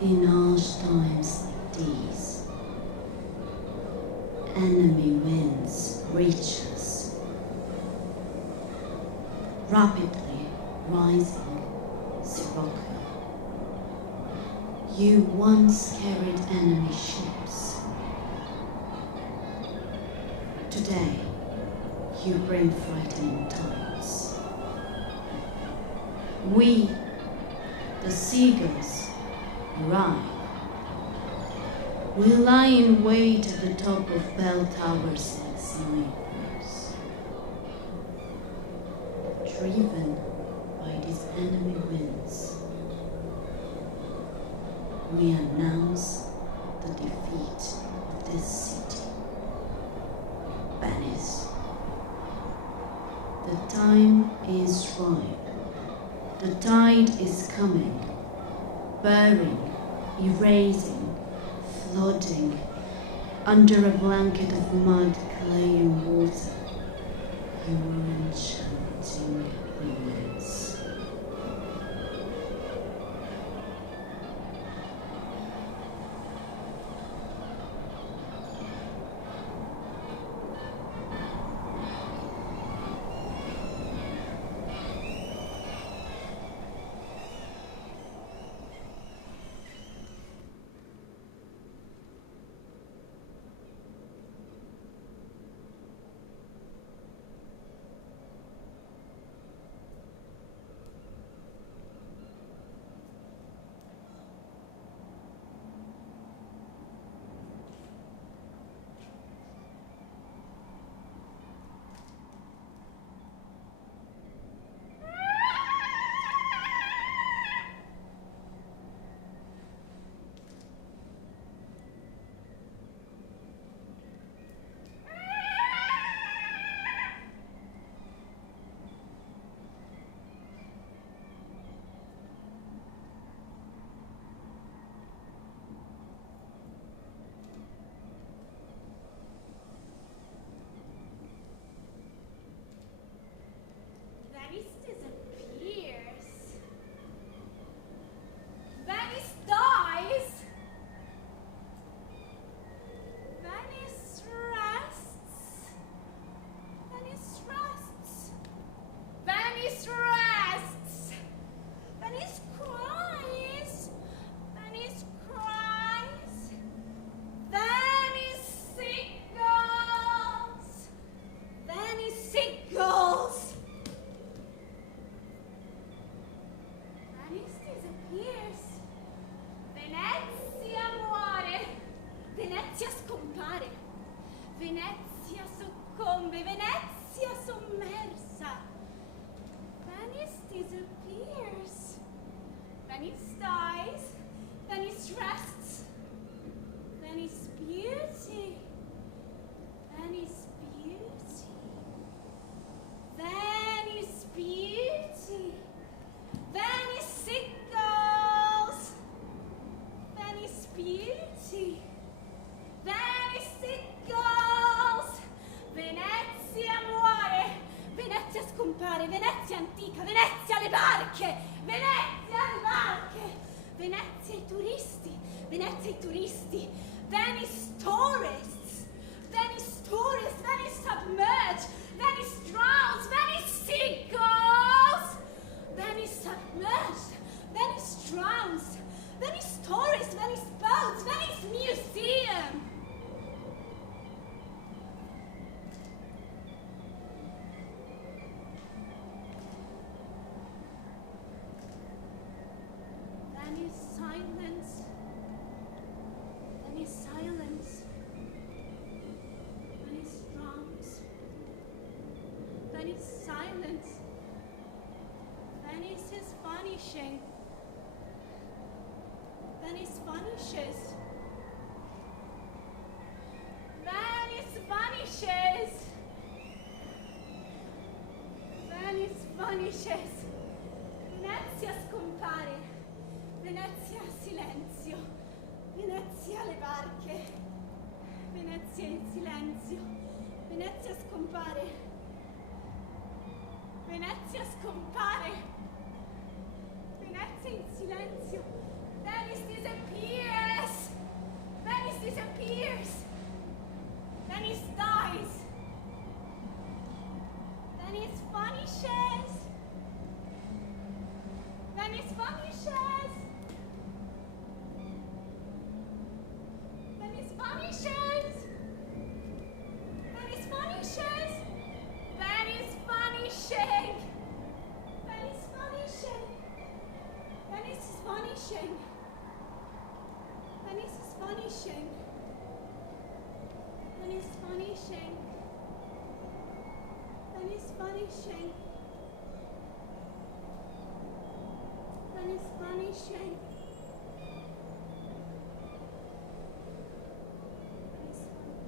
In harsh times like these, enemy winds reach us, rapidly rising sirocco. You once carried enemy ships. Today, you bring frightening tides. We, the seagulls, arrive. We lie in wait at the top of bell towers like snipers, driven by these enemy winds. We announce the defeat of this city, Venice. The time is ripe. The tide is coming, burying, erasing, flooding, under a blanket of mud, clay and water, your enchanting remains. Venezia soccombe, Venezia sommersa. Venice disappears. Venice dies. Venice rests. Venice beauty. Venice beauty. Venice beauty. Venice sick girls. Venice beauty. Venice sick girls. Venezia muore. Venezia scompare. Venezia antica. Venezia alle barche. Venezia alle barche. Venezia ai turisti. Venezia ai turisti. Venice tourists. Venice tourists. Venice submerged. Venice drowns. Venice sinks. Venice submerged. Venice drowns. Venice tourists. Venice boats. Venice museum. Venice silence. Venice silence. Venice drowns. Venice silence. Venice is vanishing. Venice vanishes. Venice vanishes. Venice vanishes. Venezia scompare. Venezia silenzio. Venezia alle barche. Venezia in silenzio. Venezia scompare. Venezia scompare. Venezia in silenzio. Venice disappears. Venice disappears. Venice dies. Venice vanishes. Venice vanishes. Venice vanishes. Venice vanishes. Venice vanishing. Venice vanishing. Venice is vanishing. Venice is vanishing. Venice vanishing. Venice vanishing. Venice vanishing.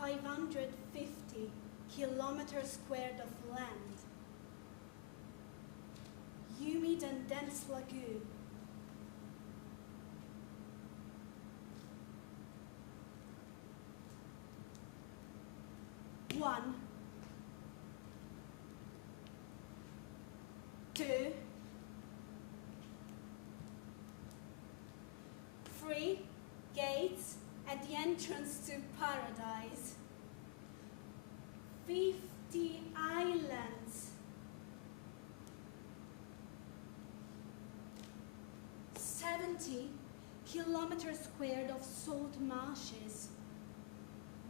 $550 kilometers squared of land. Humid and dense lagoon. One, two, three gates at the entrance to paradise. 50 islands. 70 kilometers squared of salt marshes.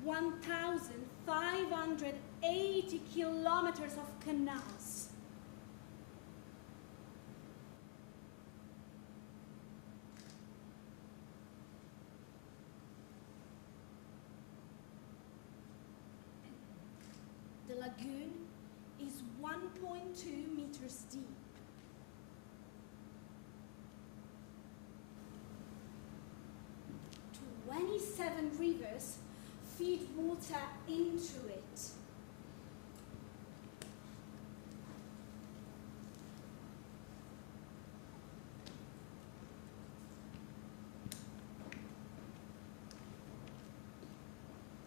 1,580 kilometers of canals. lagoon is 1.2 meters deep. Twenty-seven rivers feed water into it.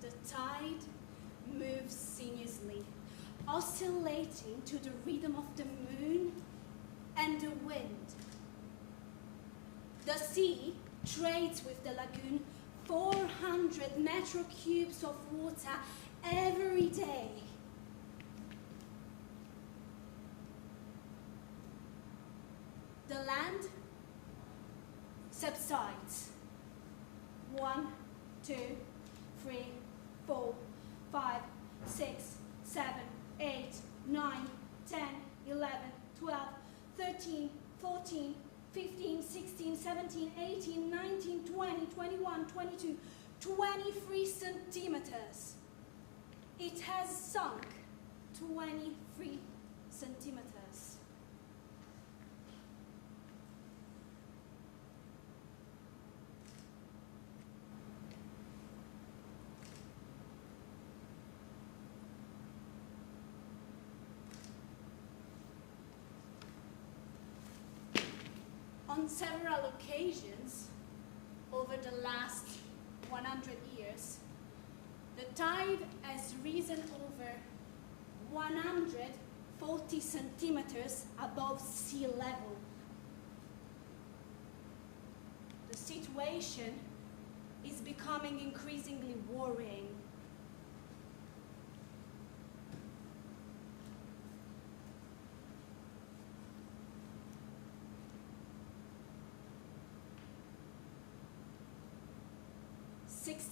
The tide moves sinuously, oscillating to the rhythm of the moon and the wind. The sea trades with the lagoon 400 metro cubes of water every day. The land subsides. 1, 2, 3, 4, 5, 6, 7, 8, 9, 10, 11, 12, 13, 14, 15, 16, 17, 18, 19, 20, 21, 22, 23 centimeters. It has sunk 23 centimeters. On several occasions, over the last 100 years, the tide has risen over 140 centimeters above sea level. The situation is becoming increasingly worrying.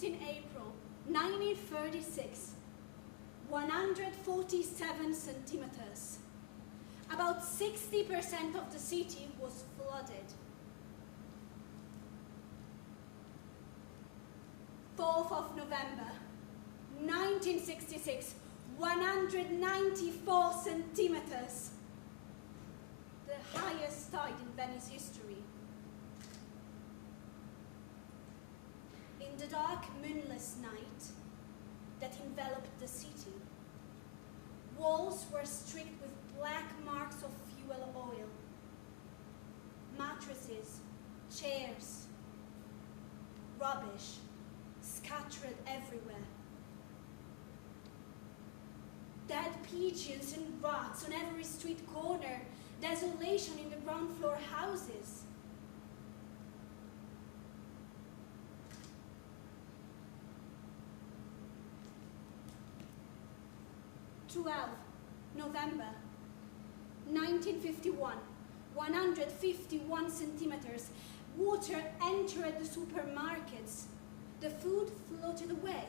April 1936, 147 centimeters. About 60% of the city was flooded. 4th of November 1966, 194 centimeters. The highest tide in Venice history. In the dark, moonless night that enveloped the city, walls were streaked with black marks of fuel oil. Mattresses, chairs, rubbish scattered everywhere. Dead pigeons and rats on every street corner, desolation in the ground floor houses. 12 November 1951, 151 centimeters. Water entered the supermarkets. The food floated away.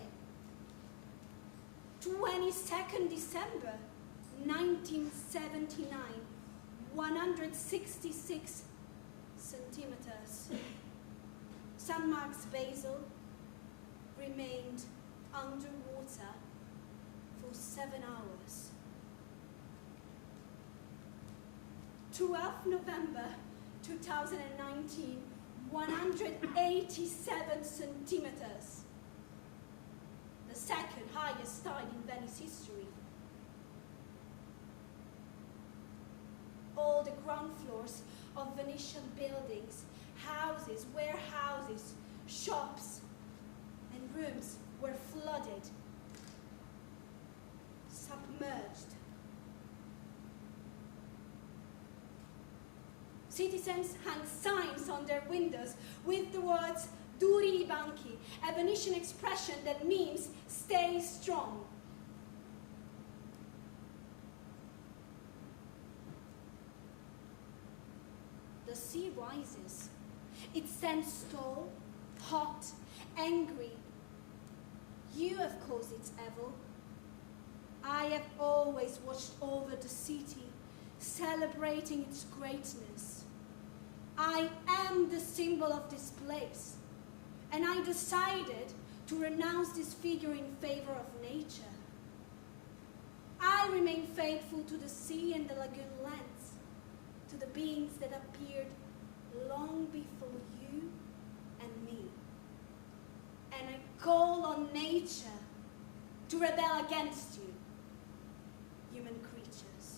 22nd December 1979, 166 centimeters. San Mark's Basil remained underwater for 7 hours. 12th November 2019, 187 centimeters. The second highest tide in Venice history. All the ground floors of Venetian buildings, houses, warehouses, shops, and rooms were flooded, submerged. Citizens hung signs on their windows with the words "Duri i banchi," a Venetian expression that means "stay strong." The sea rises. It stands tall, hot, angry. You have caused its evil. I have always watched over the city, celebrating its greatness. I am the symbol of this place, and I decided to renounce this figure in favor of nature. I I remain faithful to the sea and the lagoon lands, to the beings that appeared long before you and me. And I call on nature to rebel against you, human creatures.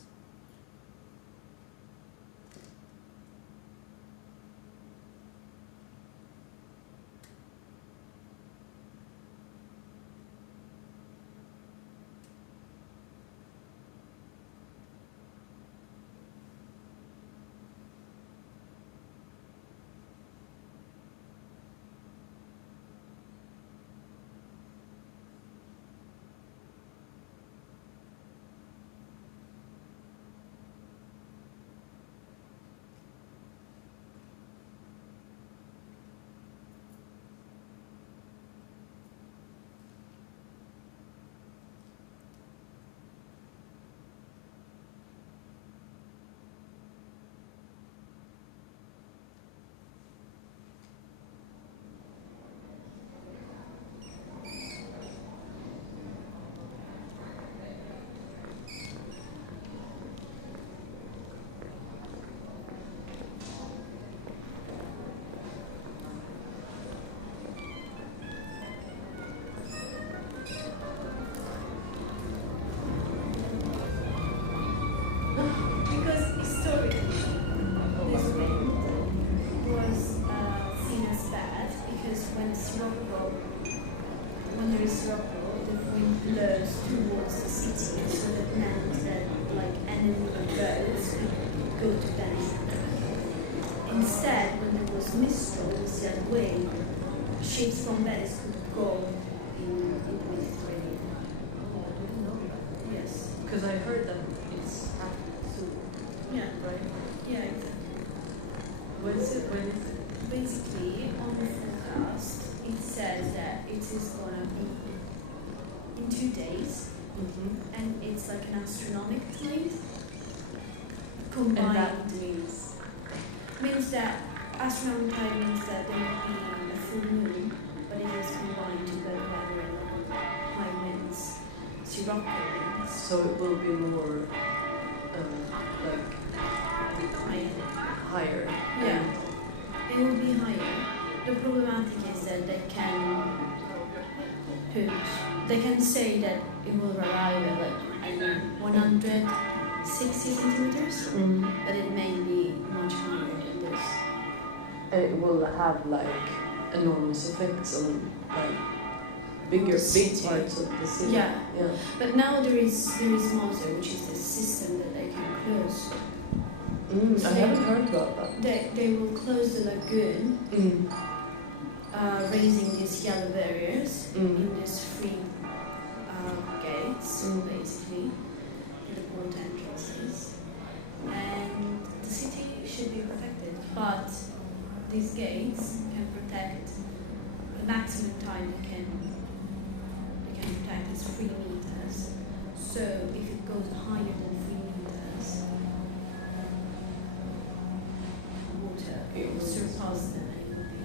Because historically, this wind was seen as bad because when there is Sirocco, the wind blows towards the city, so that meant that like enemy boats could go to Venice. Instead, when there was Mistral, it was the other way, ships from Venice could go in the Mediterranean. Yes. Because I heard that it's happening soon. Yeah. Right? Yeah, exactly. When is it? Basically, on the forecast, it says that it is gonna be in 2 days, and it's like an astronomical tide combined. And that means that astronomical tide means that there will be a full moon, but it is combined with bad weather and high winds, Sirocco winds. so it will be more like higher. Yeah, it will be higher. The problematic is that they can say that it will arrive at like, I don't know, 160 centimeters, but it may be much higher than this. And it will have like enormous effects on like big parts of the city. Yeah. Yeah. But now there is Motor, which is the system that they can close. So I haven't heard about that. They will close the lagoon, raising these yellow barriers in these three gates, basically, in the port entrances. And the city should be protected, but these gates can protect the maximum time they can protect is 3 meters. So if it goes higher than 3 meters, water will surpass them and it will be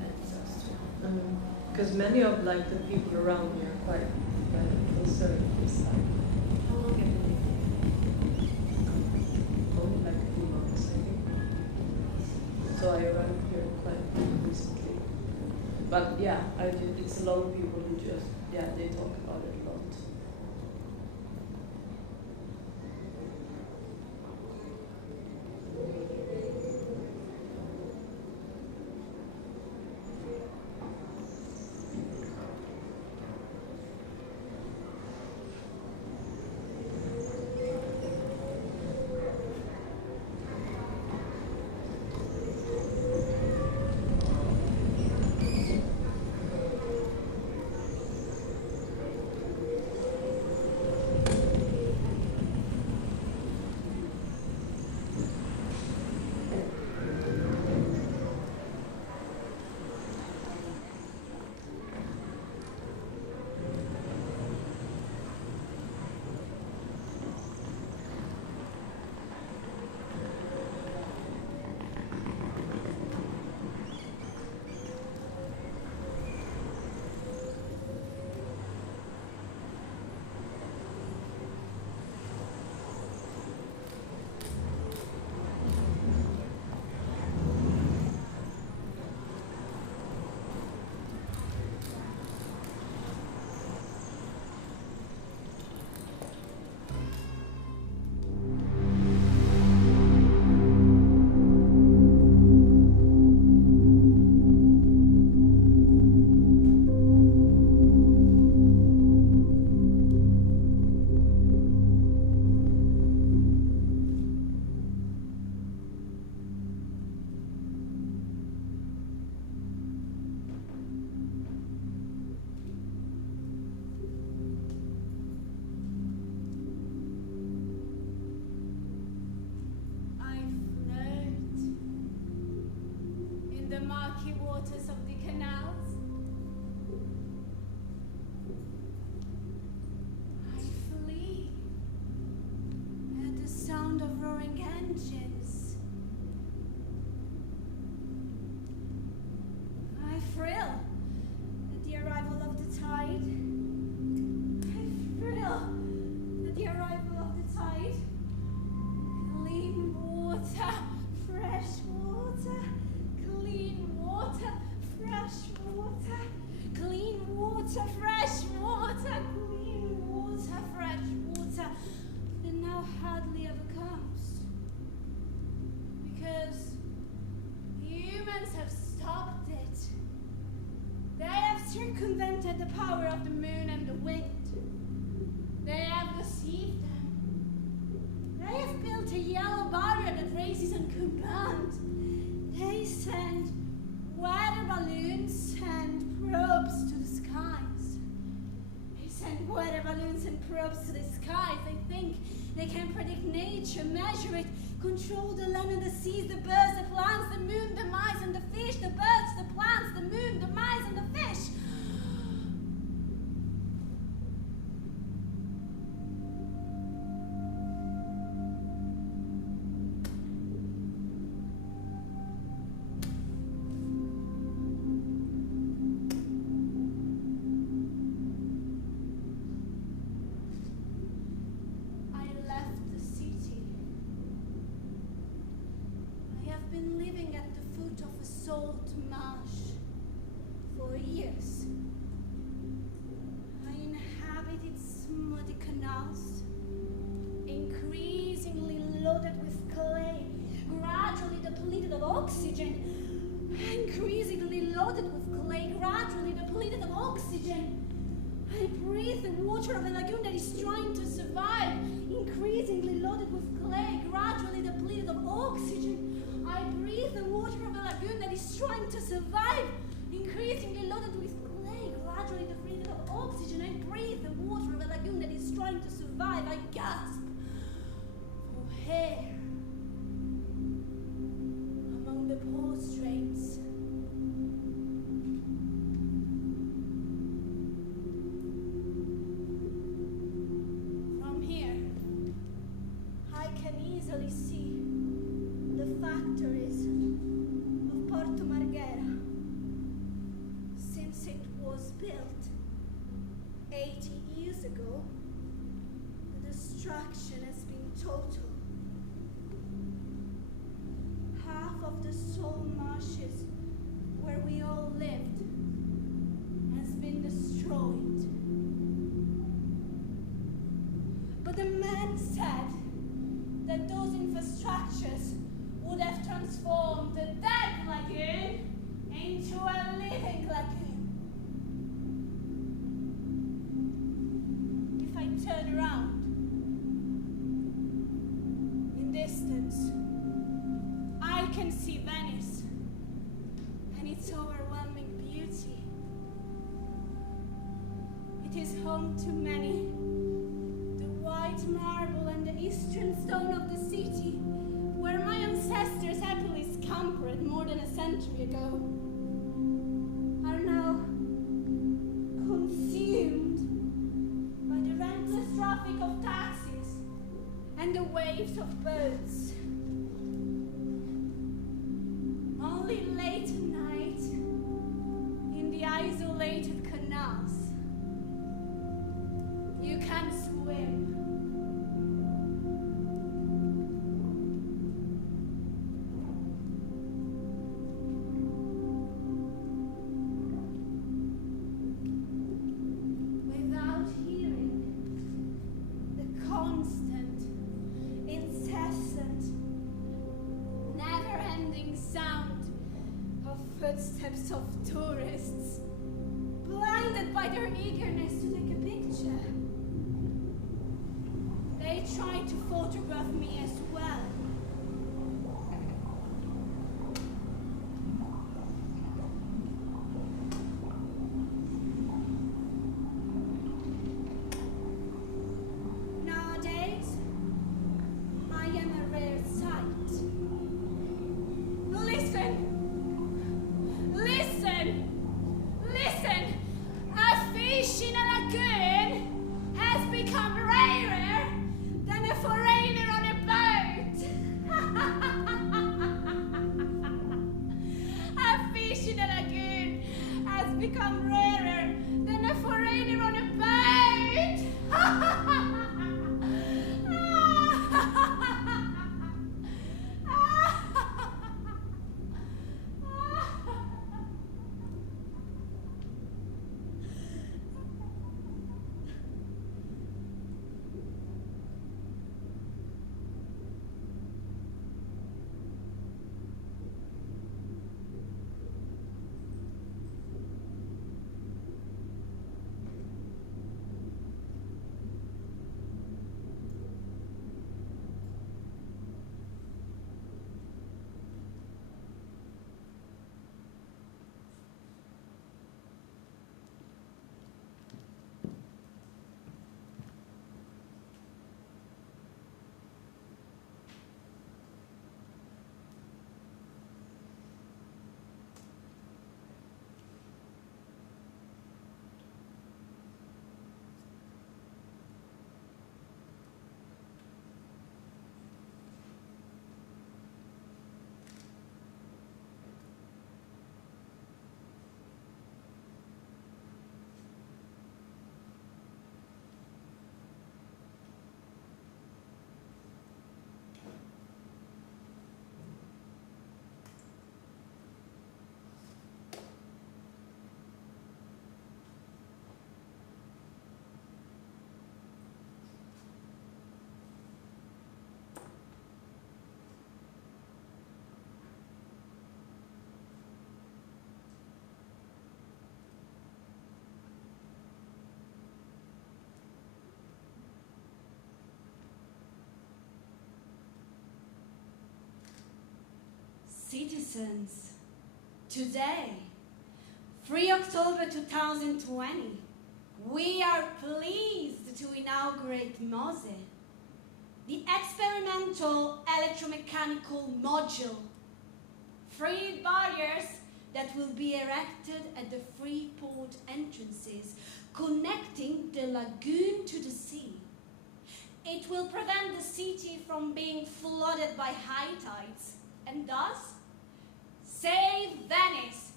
a disaster. Because many of like the people around me are quite concerned with this time. How long have you been Only like a few months, I think. So I arrived here quite recently. But yeah, it's a lot of people who just, they talk about it a lot. murky waters of the canals. I flee at the sound of roaring engines. I thrill at the arrival of the tide. I thrill at the arrival of the tide. Clean water, fresh water, clean water, fresh water, clean water, fresh water, clean water, fresh water, that now hardly ever comes. Because humans have stopped it. They have circumvented the power of the moon and the wind. They have deceived them. They have built a yellow barrier that races on command. They send weather balloons and probes to the skies. They send weather balloons and probes to the skies. They think they can predict nature, measure it, control the land and the seas, the birds, the plants, the moon, the mice and the fish, the birds, the plants, the moon, the mice and the fish. Salt marsh for years. I inhabit its muddy canals, increasingly loaded with clay, gradually depleted of oxygen. Increasingly loaded with clay, gradually depleted of oxygen. I breathe the water of a lagoon that is trying to survive, increasingly loaded with clay, gradually depleted of oxygen. I breathe the water of a lagoon that is trying to survive, increasingly loaded with clay, gradually depleted of oxygen. I breathe the water of a lagoon that is trying to survive. I gasp for air among the post-rains. From here, I can easily see the factories of Porto Marghera. Since it was built 80 years ago, the destruction has been total. Half of the salt marshes where we all lived has been destroyed. But the man said that those infrastructures would have transformed the dead lagoon into a living lagoon. If I turn around, in distance, I can see Venice and its overwhelming beauty. It is home to many, the white marble and the eastern stone of the city, where my ancestors happily scampered more than a century ago, are now consumed by the relentless traffic of taxis and the waves of boats. Only late at night, in the isolated canals, you can swim. Footsteps of tourists, blinded by their eagerness to take a picture. They try to photograph me as well. Nowadays, I am a rare sight. Listen! become rarer than a foreigner on a boat. Citizens, today, 3 October 2020, we are pleased to inaugurate MOSE, the experimental electromechanical module. 3 barriers that will be erected at the 3 port entrances, connecting the lagoon to the sea. It will prevent the city from being flooded by high tides, and thus save Venice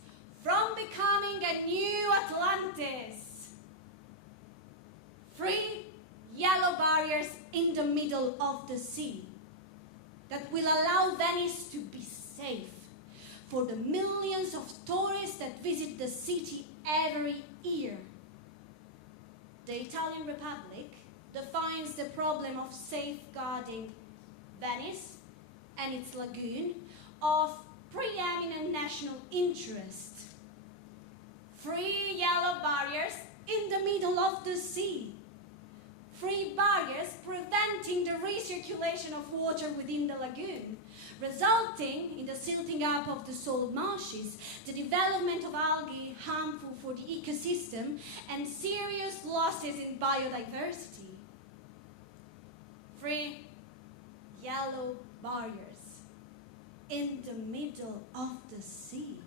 from becoming a new Atlantis. 3 yellow barriers in the middle of the sea that will allow Venice to be safe for the millions of tourists that visit the city every year. The Italian Republic defines the problem of safeguarding Venice and its lagoon of preeminent national interest. 3 yellow barriers in the middle of the sea. 3 barriers preventing the recirculation of water within the lagoon, resulting in the silting up of the salt marshes, the development of algae harmful for the ecosystem, and serious losses in biodiversity. 3 yellow barriers in the middle of the sea.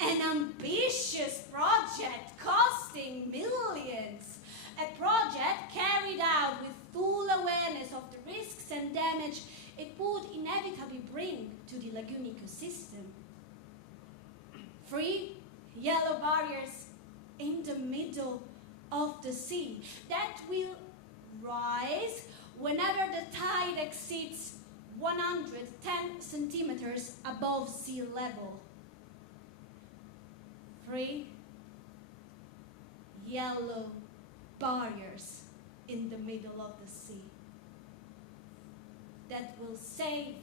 An ambitious project costing millions. A project carried out with full awareness of the risks and damage it would inevitably bring to the lagoon ecosystem. 3 yellow barriers in the middle of the sea that will rise whenever the tide exceeds 110 centimeters above sea level. 3 yellow barriers in the middle of the sea that will save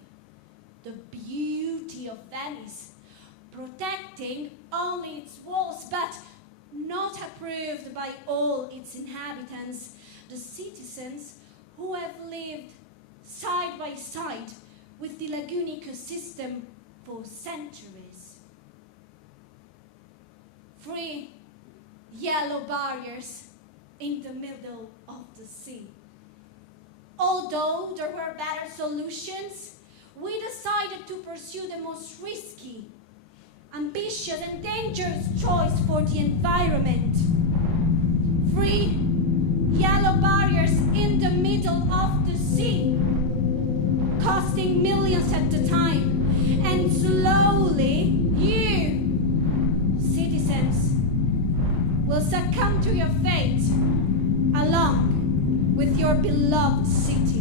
the beauty of Venice, protecting only its walls, but not approved by all its inhabitants, the citizens who have lived side by side with the lagoon ecosystem for centuries. 3 yellow barriers in the middle of the sea. Although there were better solutions, we decided to pursue the most risky, ambitious and dangerous choice for the environment. 3 yellow barriers in the middle of the sea, costing millions at the time, and slowly you, citizens, will succumb to your fate along with your beloved city.